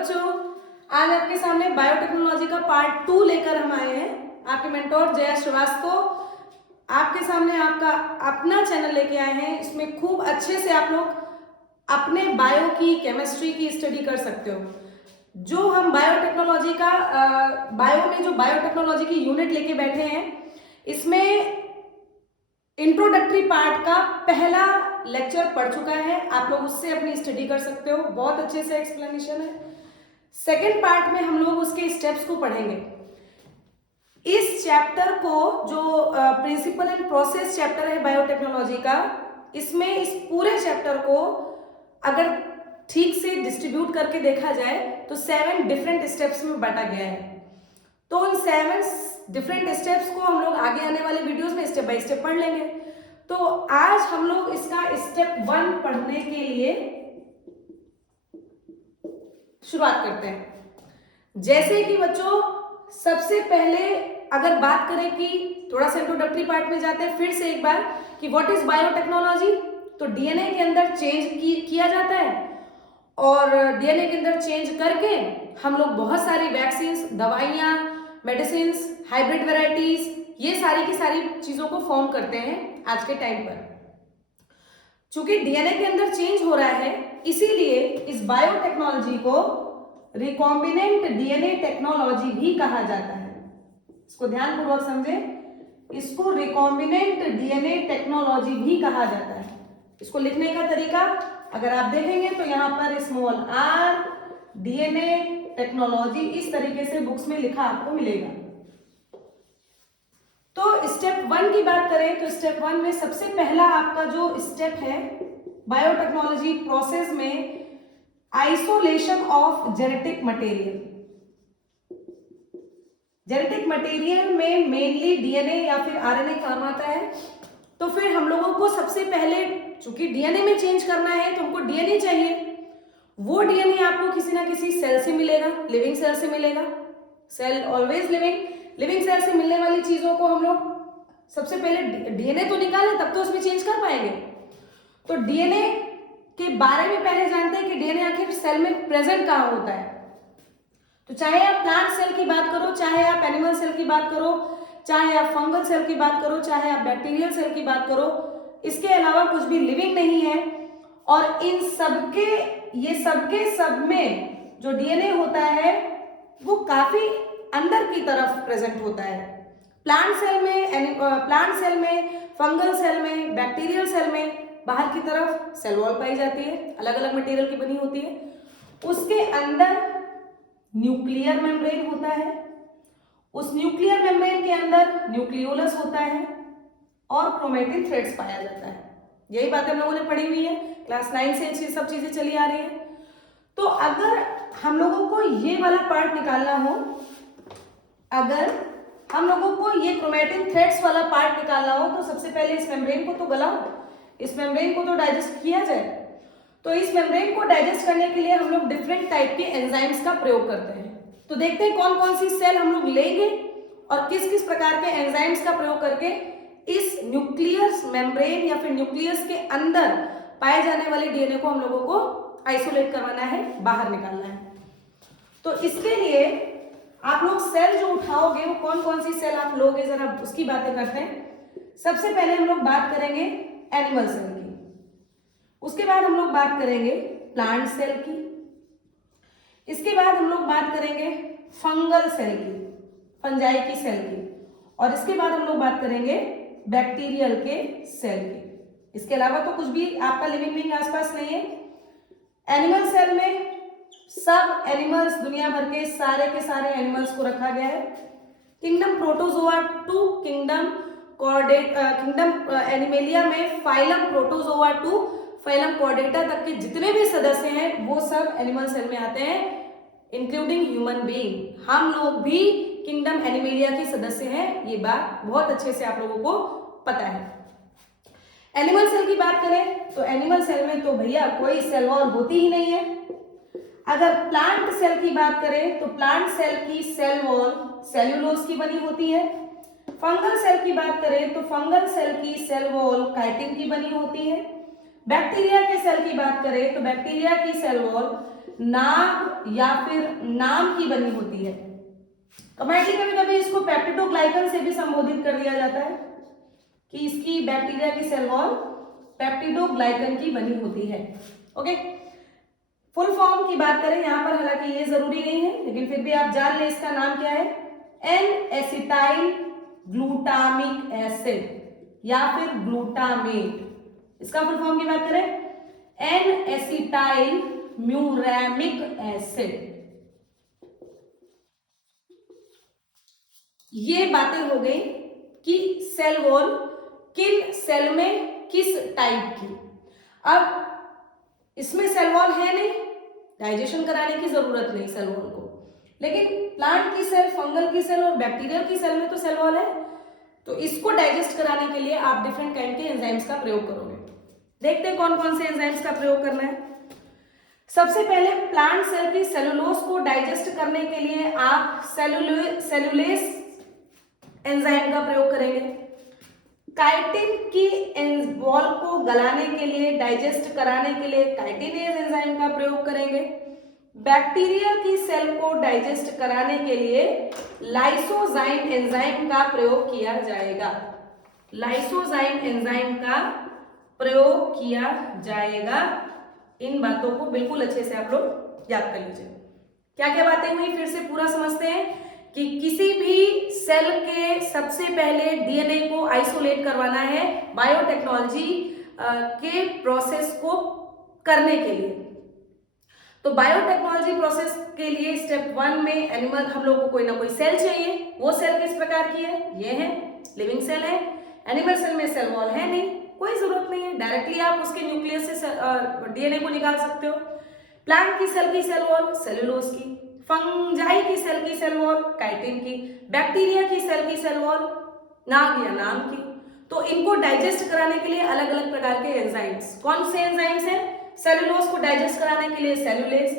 बच्चों, आज आपके सामने बायोटेक्नोलॉजी का पार्ट 2 लेकर हम आए हैं। आपके मेंटोर जया श्रीवास्तव आपके सामने आपका अपना चैनल लेके आए हैं। इसमें खूब अच्छे से आप लोग अपने बायो की, केमिस्ट्री की स्टडी कर सकते हो। जो हम बायोटेक्नोलॉजी का बायो में जो बायोटेक्नोलॉजी की यूनिट लेके बैठे हैं, इसमें इंट्रोडक्टरी पार्ट का पहला लेक्चर पढ़ चुका है। आप लोग उससे अपनी स्टडी कर सकते हो, बहुत अच्छे से एक्सप्लेनेशन है। सेकेंड पार्ट में हम लोग उसके स्टेप्स को पढ़ेंगे। इस चैप्टर को जो प्रिंसिपल एंड प्रोसेस चैप्टर है बायोटेक्नोलॉजी का, इसमें इस पूरे चैप्टर को अगर ठीक से डिस्ट्रीब्यूट करके देखा जाए तो 7 डिफरेंट स्टेप्स में बांटा गया है। तो उन 7 डिफरेंट स्टेप्स को हम लोग आगे आने वाले वीडियोस में स्टेप बाय स्टेप पढ़ लेंगे। तो आज हम लोग इसका स्टेप 1 पढ़ने के लिए शुरुआत करते हैं। जैसे कि बच्चों, सबसे पहले अगर बात करें कि थोड़ा सा इंट्रोडक्टरी पार्ट में जाते हैं फिर से एक बार कि व्हाट इज बायोटेक्नोलॉजी। तो डीएनए के अंदर चेंज किया जाता है और डीएनए के अंदर चेंज करके हम लोग बहुत सारी वैक्सीन, दवाइयां, मेडिसिन, हाइब्रिड वेराइटीज, ये सारी की सारी चीजों को फॉर्म करते हैं आज के टाइम पर। चूंकि डीएनए के अंदर चेंज हो रहा है, इसीलिए इस बायोटेक्नोलॉजी को रिकॉम्बिनेंट डीएनए टेक्नोलॉजी भी कहा जाता है। इसको ध्यानपूर्वक समझे, इसको रिकॉम्बिनेंट डीएनए टेक्नोलॉजी भी कहा जाता है। इसको लिखने का तरीका अगर आप देखेंगे तो यहाँ पर स्मॉल r डीएनए टेक्नोलॉजी इस तरीके से बुक्स में लिखा आपको मिलेगा। तो स्टेप 1 की बात करें तो स्टेप 1 में सबसे पहला आपका जो स्टेप है बायोटेक्नोलॉजी प्रोसेस में, isolation of genetic material. Genetic material में मेनली डीएनए या फिर आरएनए काम आता है। तो फिर हम लोगों को सबसे पहले, चूंकि डीएनए में चेंज करना है तो हमको डीएनए चाहिए। वो डीएनए आपको किसी ना किसी सेल से मिलेगा, लिविंग सेल से मिलेगा। सेल ऑलवेज लिविंग सेल से मिलने वाली चीजों को हम लोग सबसे पहले डीएनए तो निकालें, तब तो उसमें चेंज कर पाएंगे। तो डीएनए के बारे में पहले जानते हैं कि डीएनए आखिर सेल में प्रेजेंट कहाँ होता है। तो चाहे आप प्लांट सेल की बात करो, चाहे आप एनिमल सेल की बात करो, चाहे आप फंगल सेल की बात करो, चाहे आप बैक्टीरियल सेल की बात करो, इसके अलावा कुछ भी लिविंग नहीं है। और इन सबके सब में जो डीएनए होता है वो काफी अंदर की तरफ प्रेजेंट होता है। प्लांट सेल में, फंगल सेल में, बैक्टीरियल सेल में बाहर की तरफ सेल वॉल पाई जाती है, अलग अलग मटेरियल की बनी होती है। उसके अंदर न्यूक्लियर मेम्ब्रेन होता है, उस न्यूक्लियर मेम्ब्रेन के अंदर न्यूक्लियोलस होता है और क्रोमेटिन थ्रेड्स पाया जाता है। यही बात हम लोगों ने पढ़ी हुई है, क्लास 9 से ये सब चीजें चली आ रही है। तो अगर हम लोगों को ये वाला पार्ट निकालना हो, अगर हम लोगों को ये क्रोमेटिन थ्रेड्स वाला पार्ट निकालना हो, तो सबसे पहले इस मेम्ब्रेन को तो गलाओ, इस मेम्ब्रेन को तो डाइजेस्ट किया जाए। तो इस मेम्ब्रेन को डाइजेस्ट करने के लिए हम लोग डिफरेंट टाइप के एंजाइम्स का प्रयोग करते हैं। तो देखते हैं कौन कौन सी सेल हम लोग लेंगे और किस किस प्रकार के एंजाइम्स का प्रयोग करके इस न्यूक्लियस मेम्ब्रेन या फिर न्यूक्लियस के अंदर पाए जाने वाले डीएनए को हम लोगों को आइसोलेट करवाना है, बाहर निकालना है। तो इसके लिए आप लोग सेल जो उठाओगे वो कौन कौन सी सेल आप लोगे, जरा उसकी बातें करते हैं। सबसे पहले हम लोग बात करेंगे एनिमल सेल की, उसके बाद हम लोग बात करेंगे प्लांट सेल की, इसके बाद हम लोग बात करेंगे फंगल सेल की, फंजाई की सेल की, और इसके बाद हम लोग बात करेंगे बैक्टीरियल के सेल की। इसके अलावा तो कुछ भी आपका लिविंग बीइंग आसपास नहीं है। एनिमल सेल में सब एनिमल्स, दुनिया भर के सारे एनिमल्स को रखा गया है। Kingdom protozoa to kingdom animalia में phylum protozoa to phylum chordata तक के जितने भी सदस्य हैं वो सब एनिमल सेल में आते हैं, इंक्लूडिंग ह्यूमन बीइंग। हम लोग भी किंगडम एनिमेलिया के सदस्य हैं, ये बात बहुत अच्छे से आप लोगों को पता है। एनिमल सेल की बात करें तो एनिमल सेल में तो भैया कोई सेल वॉल होती ही नहीं है। अगर प्लांट सेल की बात करें तो प्लांट सेल की सेल वॉल सेल्यूलोज की बनी होती है। फंगल सेल की बात करें तो फंगल सेल की सेल वॉल काइटिन की बनी होती है। बैक्टीरिया के सेल की बात करें तो बैक्टीरिया की सेल वॉल नाग या फिर नाम की बनी होती है। कमेंटली कभी कभी इसको पेप्टिडोग्लाइकन से भी संबोधित कर दिया जाता है कि इसकी बैक्टीरिया की सेल वॉल पेप्टिडोग्लाइकन की बनी होती है। ओके, फुल फॉर्म की बात करें यहाँ पर, हालांकि ये जरूरी नहीं है लेकिन फिर भी आप जान ले इसका नाम क्या है, एन एसिटाइल ग्लूटामिक एसिड या फिर ग्लूटामेट। इसका फुल फॉर्म की बात करें, एन एसिटाइल म्यूरेमिक एसिड। ये बातें हो गई कि सेल वॉल किन सेल में किस टाइप की। अब इसमें सेल वॉल है नहीं, डाइजेशन कराने की जरूरत नहीं सेल वॉल को, लेकिन प्लांट की सेल, फंगल की सेल और बैक्टीरियल की सेल में तो सेल वॉल है। तो इसको डाइजेस्ट कराने के लिए आप डिफरेंट काइंड के एंजाइम्स का प्रयोग करोगे। देखते हैं कौन कौन से एंजाइम्स का प्रयोग करना है। सबसे पहले प्लांट सेल की सेलुलोज को डाइजेस्ट करने के लिए आप सेलुलेस एंजाइम का प्रयोग करेंगे। काइटिन की वॉल को गलाने के लिए, डाइजेस्ट कराने के लिए काइटिनेज एंजाइम का प्रयोग करेंगे। बैक्टीरिया की सेल को डाइजेस्ट कराने के लिए लाइसोजाइम एंजाइम का प्रयोग किया जाएगा। लाइसोजाइम एंजाइम का प्रयोग किया जाएगा। इन बातों को बिल्कुल अच्छे से आप लोग याद कर लीजिए। क्या क्या बातें हुई फिर से पूरा समझते हैं कि किसी भी सेल के सबसे पहले डीएनए को आइसोलेट करवाना है बायोटेक्नोलॉजी के प्रोसेस को करने के लिए। तो बायोटेक्नोलॉजी प्रोसेस के लिए स्टेप 1 में एनिमल, हम लोग को कोई ना कोई सेल चाहिए। वो सेल किस प्रकार की है, ये है लिविंग सेल है। एनिमल सेल में सेल वॉल है नहीं, कोई जरूरत नहीं है, डायरेक्टली आप उसके न्यूक्लियस से डीएनए को निकाल सकते हो। प्लांट की सेल वॉल सेलुलोज की, फंजाई की सेल वॉल काइटिन की, बैक्टीरिया की सेल वॉल नाग या नाम की। तो इनको डाइजेस्ट कराने के लिए अलग अलग प्रकार के एंजाइम्स, कौन से एंजाइम्स हैं, सेलुलोज को डाइजेस्ट कराने के लिए सेलुलेज,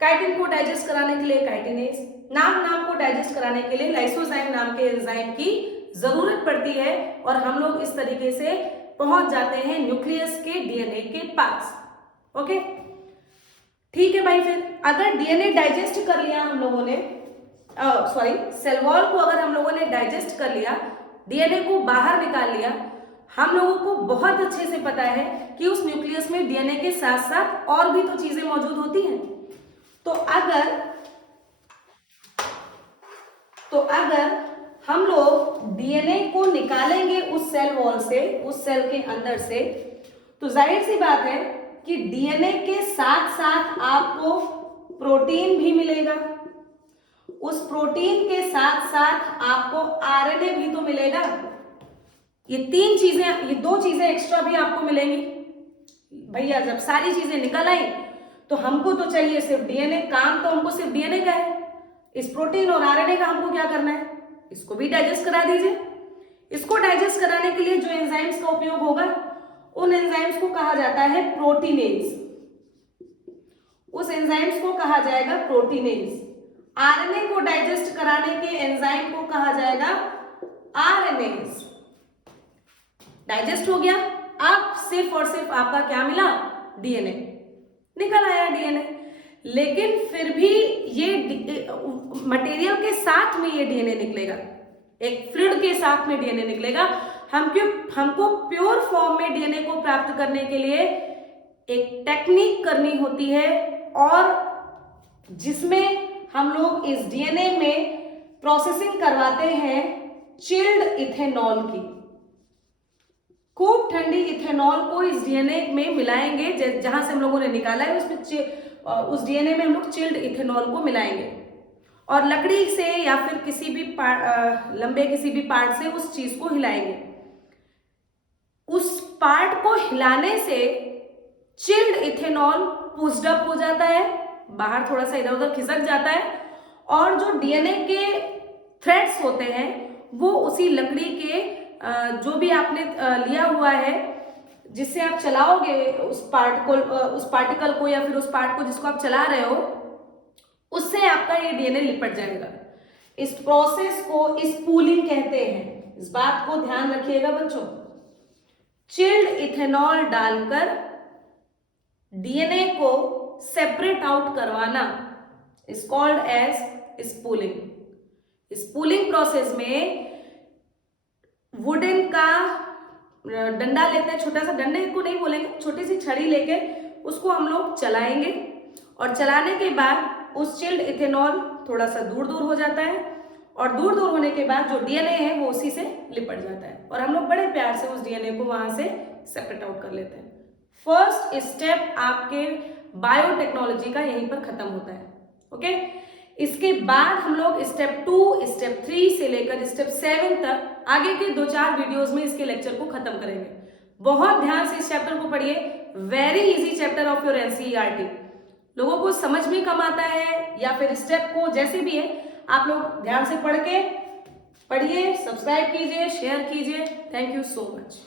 काइटिन को डाइजेस्ट कराने के लिए काइटिनेज, नाम को डाइजेस्ट कराने के लिए लाइसोजाइम नाम के एंजाइम की जरूरत पड़ती है। और हम लोग इस तरीके से पहुंच जाते हैं न्यूक्लियस के डीएनए के पास। ओके, ठीक है भाई। फिर अगर डीएनए डाइजेस्ट कर लिया हम लोगों ने, सेल वॉल को अगर हम लोगों ने डाइजेस्ट कर लिया, डीएनए को बाहर निकाल लिया, हम लोगों को बहुत अच्छे से पता है कि उस न्यूक्लियस में डीएनए के साथ साथ और भी तो चीजें मौजूद होती हैं। तो अगर हम लोग डीएनए को निकालेंगे उस सेल वॉल से, उस सेल के अंदर से, तो जाहिर सी बात है कि डीएनए के साथ साथ आपको प्रोटीन भी मिलेगा। उस प्रोटीन के साथ साथ आपको आरएनए भी तो मिलेगा। ये दो चीजें एक्स्ट्रा भी आपको मिलेंगी। भैया जब सारी चीजें निकल आई तो हमको तो चाहिए सिर्फ डीएनए, काम तो हमको सिर्फ डीएनए का है। इस प्रोटीन और आरएनए का हमको क्या करना है, इसको भी डाइजेस्ट करा दीजिए। इसको डाइजेस्ट कराने के लिए जो एंजाइम्स का उपयोग होगा उन एंजाइम्स को कहा जाता है प्रोटीनेज। उस एंजाइम्स को कहा जाएगा प्रोटीनेज। आरएनए को डाइजेस्ट कराने के एंजाइम को कहा जाएगा आरएनएज। डाइजेस्ट हो गया, अब सिर्फ और सिर्फ आपका क्या मिला, डीएनए निकल आया डीएनए। लेकिन फिर भी ये मटेरियल के साथ में ये डीएनए निकलेगा, एक फ्लूइड के साथ में डीएनए निकलेगा। हमको प्योर फॉर्म में डीएनए को प्राप्त करने के लिए एक टेक्निक करनी होती है, और जिसमें हम लोग इस डीएनए में प्रोसेसिंग करवाते हैं चिल्ड इथेनॉल की। खूब ठंडी इथेनॉल को इस डीएनए में मिलाएंगे, जहां से हम लोगों ने निकाला है उस डीएनए में हम लोग चिल्ड इथेनॉल को मिलाएंगे, और लकड़ी से या फिर किसी भी लंबे किसी भी पार्ट से उस चीज को हिलाएंगे। उस पार्ट को हिलाने से चिल्ड इथेनॉल पुश्ड अप हो जाता है, बाहर थोड़ा सा इधर उधर खिसक जाता है, और जो डीएनए के थ्रेड्स होते हैं वो उसी लकड़ी के जो भी आपने लिया हुआ है, जिससे आप चलाओगे उस पार्टिकल को या फिर उस पार्ट को जिसको आप चला रहे हो, उससे आपका ये डीएनए लिपट जाएगा। इस प्रोसेस को स्पूलिंग कहते हैं। इस बात को ध्यान रखिएगा बच्चों। चिल्ड इथेनॉल डालकर डीएनए को सेपरेट आउट करवाना is called as spooling. Spooling process में वुडन का डंडा लेते हैं, छोटा सा, डंडे को नहीं बोलेंगे, छोटी सी छड़ी लेके उसको हम लोग चलाएंगे और चलाने के बाद उस चिल्ड इथेनॉल थोड़ा सा दूर दूर हो जाता है और दूर दूर होने के बाद जो डीएनए है वो उसी से लिपट जाता है और हम लोग बड़े प्यार से उस डीएनए को वहां से सेपरेट आउट कर लेते हैं। फर्स्ट स्टेप आपके बायोटेक्नोलॉजी का यहीं पर खत्म होता है। ओके, इसके बाद हम लोग स्टेप 2, स्टेप 3 से लेकर स्टेप 7 तक आगे के 2-4 वीडियोस में इसके लेक्चर को खत्म करेंगे। बहुत ध्यान से इस चैप्टर को पढ़िए, very easy chapter of your NCERT. लोगों को समझ में कम आता है या फिर स्टेप को जैसे भी है, आप लोग ध्यान से पढ़ के पढ़िए, सब्सक्राइब कीजिए, शेयर कीजिए। Thank you so much.